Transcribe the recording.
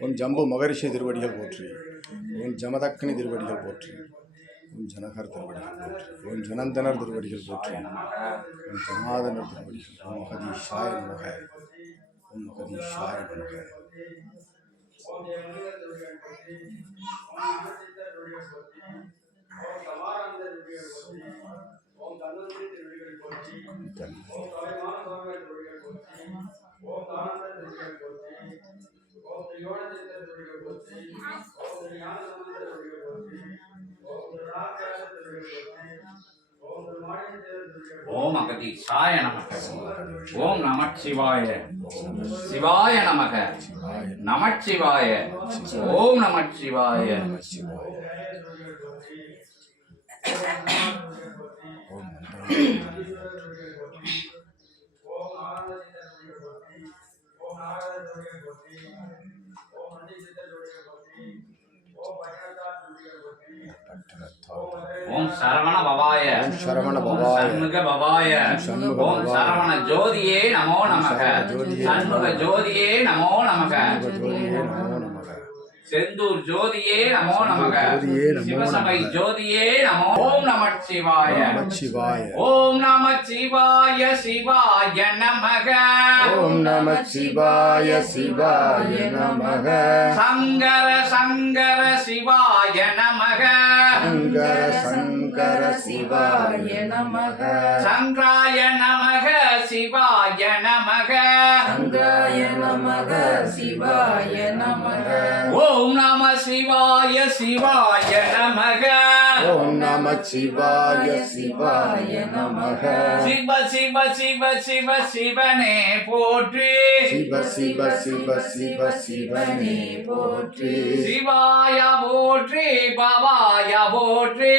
ஓம் ஜம்பு மகரிஷி திருவடிகள் போற்றி. ஓம் ஜமதக்னி திருவடிகள் போற்றி. ஓம் ஜனகர் திருவடிகள் போற்றி. ஓம் ஜனந்தனர் திருவடிகள் போற்றி. ஓம் ஜனாதனர் திருவடிகள். ஓம் மகதீஷாய நமக. ஓம் மகதீஷாய நமக. ஓம் அகதீஷாய நமக. ஓம் நமச்சிவாய. சிவாய நமக. நமச்சிவாய. ஓம் நமச்சிவாய. ஓம் சரவண பவாய. ஓம் சரவண பவாய. சண்முக பவாய. ஓம் சரவண ஜோதியே நமோ நமக. சண்முக ஜோதியே நமோ நமக. செந்தூர் ஜோதியே நமோ நமக. சிவசபை ஜோதியே நமோ. ஓம் நமச்சிவாய. ஓம் நமச்சிவாய. சிவாய நமக. ஓம் நமச்சிவாய. சிவாய நமக. சங்கர சங்கர சிவாய நமக. சங்கர சங்கர சிவாய நமக. சங்கராய நமக. சிவாய நமக. சங்கராய நமக. சிவாய நமக. ஓம் நம சிவாய. சிவாய நமக. ஓம் நமச்சிவாய. சிவாய நமக. சிவ சிவ சிவ சிவ சிவனே போற்றி. சிவ சிவ சிவ சிவ சிவனே போற்றி. சிவாய போற்றி. பவாய போற்றி.